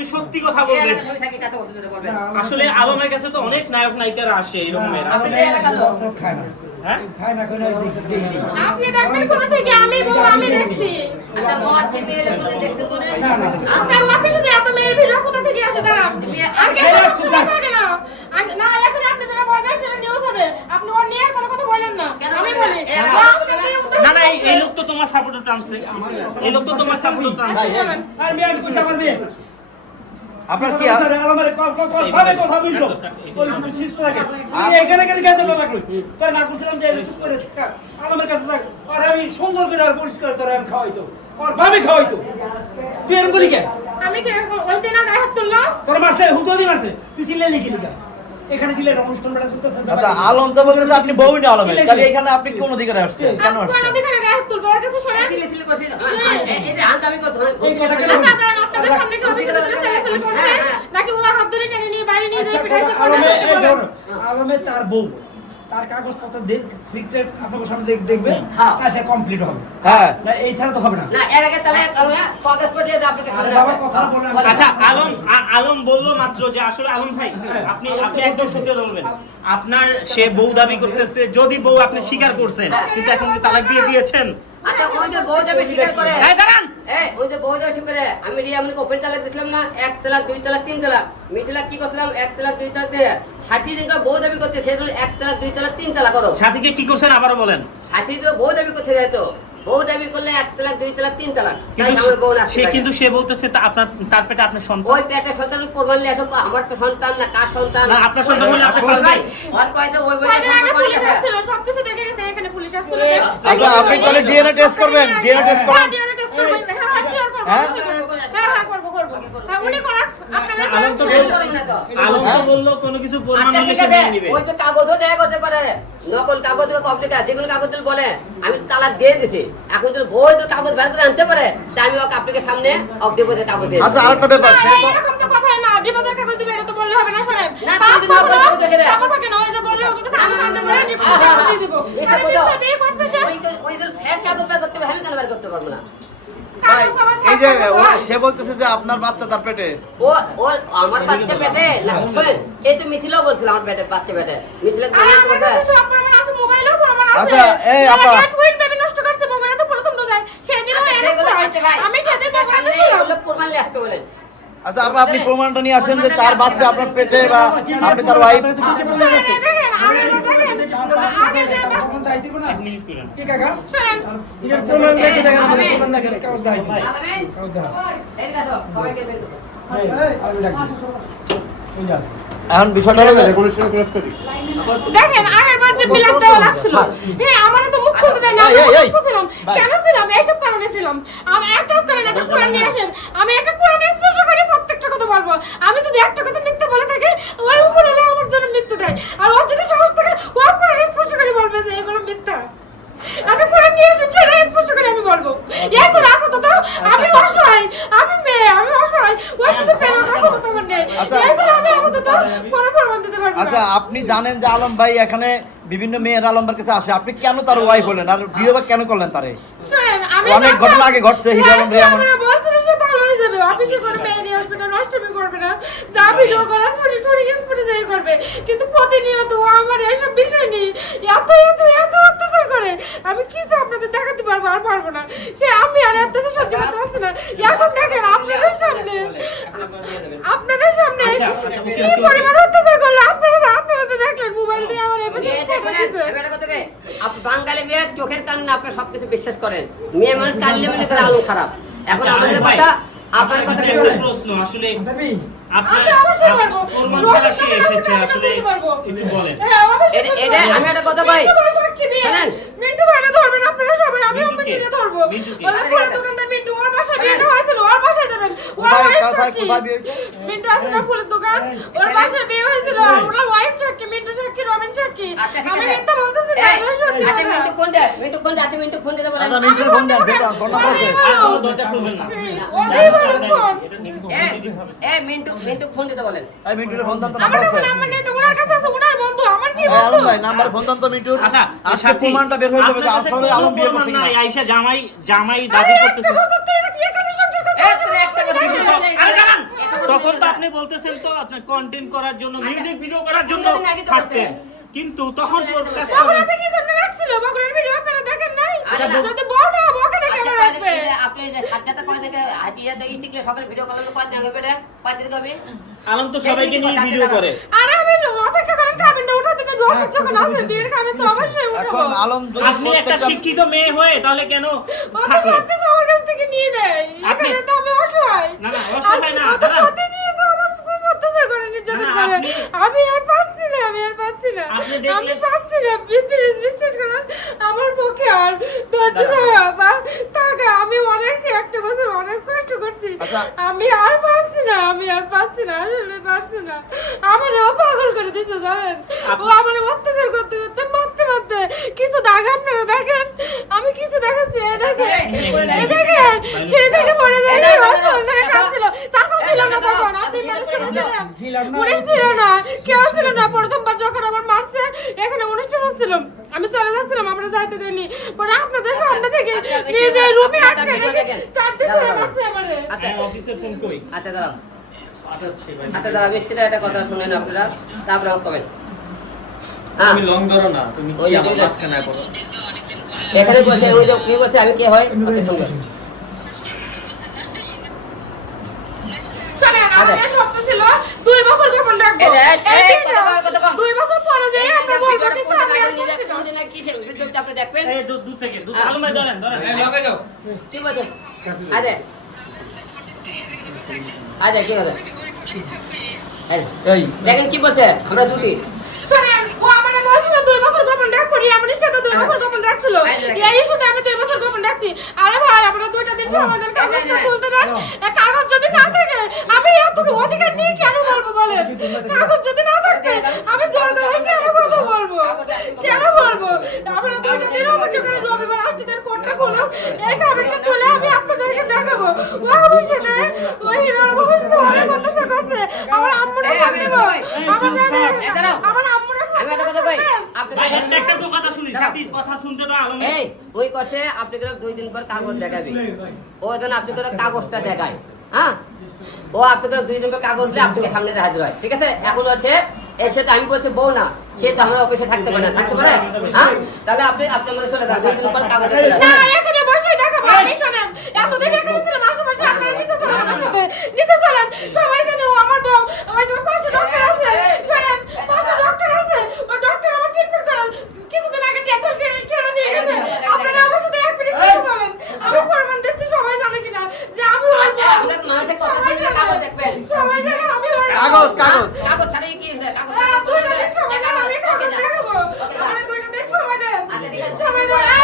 আপনি সত্যি কথা বলবেন। আসলে আলমের কাছে তো অনেক নায়ক নায়িকারা আসে এরকমের। আপনি দেখবেন কোথা থেকে? আমি দেখছি। আপনার অফিসে যে এত মেয়ের ভিড় কোথা থেকে আসে দাঁড়ান? আগে থাকে না। না এখন আপনি যারা বলবেন সেটা নিউজ হবে। আপনি ওর নিয়ে কোনো কথা বলেন না। আমি বলি না না এই লোক তো তোমার সাপোর্টার টানছে। এই লোক তো তোমার সাপোর্টার টানছে। আমি বুঝতে পারবি আপনার কি আলমারে ভাবে কথা বলতো ওই সিস্টারকে আমি এখানে গেলে গাতে লাগলো তাই না করছিলাম যে চুপ করে থাকা আলমারের কাছে থাক আর আমি সুন্দর করে আর পরিষ্কার করে আমি খাওয়াইতো আর ভাবে খাওয়াইতো তুই এরকম বলি কেন? আমি কি ওইতে না গায়ে হাত তুললাম? তোর মাসে হুতো দিন আছে তুই চিল্লে লিখি লিখা এখানে ছিলেন অনুষ্ঠান বেড়া চলতেছে। আচ্ছা আলম তো বলতেছে আপনি বউ না আলমের, তাহলে এখানে আপনি কোন অধিকারে আসছেন, কেন কোন আসছেন? অধিকারে গায়ে হাত তুলবো? ওর কাছে শোনেন চিল্লি করছিস এই যে আনকামি করছ না এই কথা কেন? আচ্ছা দাঁড়ান, আপনাদের সামনে কি অফিসে ছেলে করছে নাকি ও হাত ধরে টেনে নিয়ে বাইরে নিয়ে আচ্ছা যেয়ে পিটাইছে? আলমে তার বউ তার কাগজপত্র দেখ সিক্রেট আপনাদের সামনে দেখবে তা সে কমপ্লিট হবে। হ্যাঁ না এই ছাড়া তো হবে না। না এর আগে তাহলে কাগজ পড়িয়ে দাও আপনাকে সামনে বাবা কথা বলে আচ্ছা আলম বললো মাত্র যে আসলে আলম ভাই আপনি একদম সত্যি বলবেন। আপনার সে বউ দাবি করতেছে, যদি বউ আপনি স্বীকার করছেন কিন্তু এখন কি তালাক দিয়ে দিয়েছেন? আচ্ছা ওই যে বউটা বেশি স্বীকার করে এই দাঁড়ান, ওই যে বউটা বেশি করে আমি রিয়ামনিকে ওপেন তালাক দিছিলাম না, 1 তালাক 2 তালাক 3 তালাক মিথিলা কি করছিলাম 1 তালাক 2 তালাক দিয়ে সাথী দিনকে বউ দাবি করতে সেটা 1 তালাক 2 তালাক 3 তালাক করো। সাথীকে কি করছেন আবারও বলেন। সাথী তো বউ দাবি করতে যায় তো বউ দাবি করলে 1 তালাক 2 তালাক 3 তালাক তাই আমার বউ না কিন্তু সে বলতেছে তা আপনার তার পেটে আপনার সন্তান। ওই পেটে সন্তান প্রমাণ নিয়ে আসো আমার তো সন্তান না কার সন্তান না আপনার সন্তান হলে আপনার সন্তান। আর কয়টা ওই বইটা পুলিশ আসছিল, সবকিছু দেখে গেছে, এখানে পুলিশ আসছিল। আচ্ছা আপনি তাহলে ডিএনএ টেস্ট করবেন, ডিএনএ টেস্ট করেন। ডিএনএ টেস্ট করব। হ্যাঁ শিওর করব। হ্যাঁ? হ্যাঁ করব। উনি করাক আপনারা আলম তো বললো কোনো কিছু প্রমাণ নিয়ে এসে দিয়ে নিবে। ওই তো কাগজও দেয়া করতে পারে নকল কাগজ কমপ্লিট আছে যেগুলো কাগজ বলে আমি তালাক দিয়ে দিছি এখন তো বই তো কাগজ বের করে আনতে পারে তাই আমি ওকে আপনাকে সামনে অগ্নি বসে কাগজ দিয়ে আচ্ছা আরেকটা ব্যাপার, সে তো এরকম তো কথা না, ডিপোজিট কাগজ দিবে এটা তো বললে হবে না। শুনেন না, তুমি তো নকল কাগজ দেখে দাও। চাপা থাকে না, ওই যে বললে ও যদি কাগজ আনতে পারে ডিপোজিট কাগজ দিয়ে দিব। আরে নিশ্চয় বিয়ে করছে সে। ওই যে ফেক কাগজ বের করতে হবে আমি কেন বের করতে পারবো না ভাই, এই যে সে বলতেছে যে আপনার বাচ্চা তার পেটে। ও ও আমার বাচ্চা পেটে না শুনেন এই তো মিথিলাও বলছিল আমার পেটে বাচ্চা পেটে মিথিলা আরে আমার কাছে সব প্রমাণ আছে, মোবাইলেও প্রমাণ আছে। আচ্ছা, এই আপা। টুইট বেবি নষ্ট করছে বগুড়া তো প্রথম রোজায়। সেদিন আমি সেদিন বগুড়াতে ছিলাম। প্রমাণ নিয়ে আসতে বলেন আচ্ছা আপনি প্রমাণটা নিয়ে আসেন যে তার বাচ্চা আপনার পেটে বা আপনি তার ওয়াইফ। আগে যে দাই দিব না কি কাকা শুনেন ঠিক আছে চলুন দেখে দেখা প্রমাণ না করে কাগজ দাই দিব আলামিন কাগজ দাও এই দেখো সবাইকে বের করো আমি ডাকি ওই যা এখন বিষয়টা হলো যে দেখেন আগের বার যে বিলাপ দেওয়া লাগছিল, হ্যাঁ আমারে তো মুখ খুলতে দেয় না। আমি ছিলাম কেন ছিলাম এইসব কারণে ছিলাম। আমি এক কাজ করেন একটা কোরআন নিয়ে আসেন, আমি একটা কোরআন স্পর্শ করে প্রত্যেকটা কথা বলবো। আমি যদি একটা কথা মিথ্যা বলে থাকি ওই উপরে আমার জন্য মিথ্যা দেয়, আর ওর যদি সাহস থাকে ও কোরআন স্পর্শ করে বলবে যে এগুলো মিথ্যা। আমি কোরআন নিয়ে এসে ছেড়ে স্পর্শ করে আমি বলবো এই স্যার আপাতত আমি অসহায়, আমি মেয়ে, আমি অসহায়, ওর সাথে পেরে ওঠার ক্ষমতা আমার নেই। এই স্যার আমি আপাতত কোনো প্রমাণ দিতে পারবো না। আচ্ছা আপনি জানেন যে আলম ভাই এখানে বিভিন্ন মেয়ের আলম ভাইয়ের কাছে আসে, আপনি কেন তার ওয়াইফ হলেন আর বিয়ে বা কেন করলেন তারে? শুনেন আমি অনেক ঘটনা আগে ঘটছে হিরো আলম ভাই আমার। আমরা বলছিলাম সে ভালো হয়ে যাবে, অফিসে কোনো মেয়ে নিয়ে আসবে না, নষ্টমি করবে না, যা ভিডিও করা ছোট ছোট স্পটে যাই করবে, কিন্তু প্রতিনিয়ত ও আমার এইসব বিষয় নিয়ে এত অত্যাচার করে আমি কিছু আপনাদের দেখাতে পারবো আর পারবো না। সে আমি আর অত্যাচার সহ্য করতে পারছি না। এখন দেখেন আপনাদের সামনে কি পরিমাণ অত্যাচার করলো আপনারা তো দেখলেন মোবাইল দিয়ে আমার বাঙালি মেয়ে চোখের কান্না আপনি সবকিছু বিশ্বাস করেন, মেয়ে মানে চাইলে মানে তার আলো খারাপ। এখন আমাদের কথা আপনার কথা একটা প্রশ্ন আসলে দেবী আপনার আমি অবশ্যই পারবো। প্রমাণ ছাড়া সে এসেছে আসলে একটু বলেন। হ্যাঁ অবশ্যই এটা আমি একটা কথা কই শুনেন মিন্টু ভাইরা ধরবেন আপনারা সবাই, আমিও মিন্টুকে ধরবো। ওরা পুরো দোকানদার মিন্টু, ওর বাসায় বিয়ে হয়েছিল, ওর বাসায় যাবেন। কোথায় বিয়ে হয়েছে? মিন্টু আছে না ফুলের দোকান, ওর বাসায় বিয়ে হয়েছিল, ওরা ওয়াইফ সাক্ষী, মিন্টু সাক্ষী, রমেন সাক্ষী। আমি মিথ্যা বলতেছি না, আমি সত্যি আচ্ছা কথা। মিন্টু ফোন দে মিন্টু ফোন দিতে বলেন। আচ্ছা মিন্টুর ফোন দেন, ফোন নাম্বার আছে। আর কোনো দরজা খুলবেন না। ওদের বলো ফোন। মিন্টু ফোন দিতে বলেন। এই মিন্টুর ফোন দেন তো, আমার নাম্বার আছে। কাছে নাম্বার নেই তো, ওনার কাছে আছে, ওনার বন্ধু, আমার কি এই বন্ধু? আলম ভাই নাম্বার ফোন দেন তো মিন্টুর। আচ্ছা আজকে প্রমাণটা বের হয়ে যাবে যে আসলে আলম বিয়ে করছে কিনা। নাই আয়েশা জামাই আরে দাবি একটা করতেছে। বছর তো এখানে সংসার করতে একটা কথা আরে দাঁড়ান, আপনি বলতেছেন তো আপনার কন্টেন্ট করার জন্য মিউজিক ভিডিও করার জন্য আপনাদের আগে তো থাকতেন করতেন। কিন্তু তখন প্রকাশ করেন বগুড়াতে কি জন্য রাখছিল? বগুড়ার ভিডিও আপনারা দেখেন নাই? আচ্ছা, যদি বউ না হয়, বউকে ডেকে আচ্ছা, কেন রাখবে? আপনি যে সাজ্জাদা কয় থেকে হাজিয়া দিয়ে ইস্তিকলে সকালে ভিডিও কল কয় দিন আগে বেটা কয় দিন কবে আলম তো সবাইকে নিয়ে ভিডিও করে আরে আমি অপেক্ষা করেন খাবেন না উঠাতে তো দর্শক যখন আছে বিয়ের খাবেন তো অবশ্যই উঠাবো। এখন আলম যদি আপনি একটা প্রত্যেকটা- শিক্ষিত মেয়ে হয়ে তাহলে কেন ও তো থাকলেন সবকিছু আমার কাছ থেকে নিয়ে নেয়। আপনি- এখানে তো আমি অসহায়। না, না, অসহায় না, ও তো দাঁড়ান। প্রতিনিয়ত আমার খুব অত্যাচার করে, নির্যাতন না, করে। আপনি- আমি আর পাচ্ছি না, আমি আর পাচ্ছি না। আপনি দেখলেন- আমি পাচ্ছি না, প্লিজ বিশ্বাস করুন, আমার পক্ষে আর ধৈর্য ধরা বা টাকা, আমি অনেক একটা বছর অনেক কষ্ট করছি। আচ্ছা। আমি আর পাচ্ছি না, আমি আর পাচ্ছি না, আসলে পাচ্ছি না। আমারও পাগল করে দিচ্ছে জানেন, ও আমার অত্যাচার করতে করতে মারতে মারতে কিছু দাগ আপনারা দেখেন, আমি কিছু দেখাচ্ছি, এই দেখেন, এই দেখেন, ছেড়ে থেকে পড়ে যায়, রসুন ধরে কাঁদছিল, চাচা ছিল না তখন, আপনি মানুষটা ছিলেন, উনি ছিল না, কেউ ছিল না। প্রথমবার যখন আমার মারছে, এখানে অনুষ্ঠান হচ্ছিল, আমি চলে যাচ্ছিলাম, আমরা যাইতে দেয়নি, পরে আপনাদের সামনে থেকে নিজে রুমে আটকে রেখে 4 দিন ধরে মারছে আমারে। আচ্ছা অফিসের ফোন কই আচ্ছা দাঁড়াও পাঠাচ্ছি ভাই আচ্ছা দাঁড়াও মিষ্টিটা একটা কথা শুনেন আপনারা তারপরে আমাকে কবেন হ্যাঁ তুমি লং ধরো না, তুমি কি ওই আমার যে- মাঝখানে করো? এখানে বলছে ওই যে কি বলছে আমি কে হয় ওকে শুনবে শোনেন, আমাদের শর্ত ছিল 2 বছর যখন রাখবো, এই যে, এই, এই কথা বলো, কথা বলো। 2 বছর পরে যে আমরা বলবো কিন্তু আমি আর কোন করছি না। দিনে কি ভিডিওটা আপনি দেখবেন এই দূর থেকে দূর আলম ভাই ধরেন ধরেন কি বলছেন আরে আরে কি কথা আরে এই দেখেন কি বলছে আমরা দুটি শোনেন, ও আমারে বলছিল 2 বছর গোপন রাখবো, আমার সাথে 2 বছর গোপন রাখছিল, এই শুধু আমি 2 বছর গোপন রাখছি। আরে ভাই, আমরা 2টা দিন আমাদের কাগজটা তুলতে দেন, কাগজ যদি না থাকে আমি এতকে অধিকার নিয়ে কেন বলবো বলেন? কাগজ যদি না থাকে আমি জোর করে কেন কথা বলবো, কেন বলবো? আমরা 2টা দিন অপেক্ষা করে রবিবার আসতে দেন, কোনটা খুলো, এই কাগজটা তুলে আমি আপনাদেরকে দেখাবো। ও আমার সাথে ওই হিরোর আমার সাথে অনেক অত্যাচার করছে, আমার আম্মুরা ফোন দেব, আমার আম্মুরা ফোন আমি একটা কথা কই দেব। আপনি ভাই একটা তো কথা শুনি সাথী কথা শুনতে দাও আলম এই ওই করছে আপনি করে 2 দিন পর কাগজ দেখাবি ও যেন আপনি করে কাগজটা দেখায় হ্যাঁ ও আপনি করে 2 দিন পর কাগজ দিয়ে আপনাকে সামনে দেখা যাবে ঠিক আছে এখন হচ্ছে এর সাথে আমি বলছি বউ না সে তো আমরা অফিসে থাকতে পারে না থাকতে পারে হ্যাঁ তাহলে আপনি মনে চলে যান 2 দিন পর কাগজ না, এখানে বসেই দেখাবো, আপনি শোনেন, এতদিন এখানে ছিলাম, আশেপাশে আপনারা নিচে চলেন আমার সাথে, নিচে চলেন, সবাই জানে ও আমার বউ, ওই যে পাশে ডক্টর আছে, শোনেন, পাশে ডক্টর আছে, ও ডক্টর আমার ট্রিটমেন্ট করেন, কিছুদিন আগে ডেন্টাল কেয়ারে নিয়ে গেছে, আপনারা আমার সাথে 1 মিনিট নিচে চলেন, আমি প্রমাণ দিচ্ছি, সবাই জানে কিনা যে আমি ওর বউ। আমরা মানুষের কথা শুনলে কাগজ দেখবেন সবাই জানে আমি ওর বউ। কাগজ কাগজ কাগজ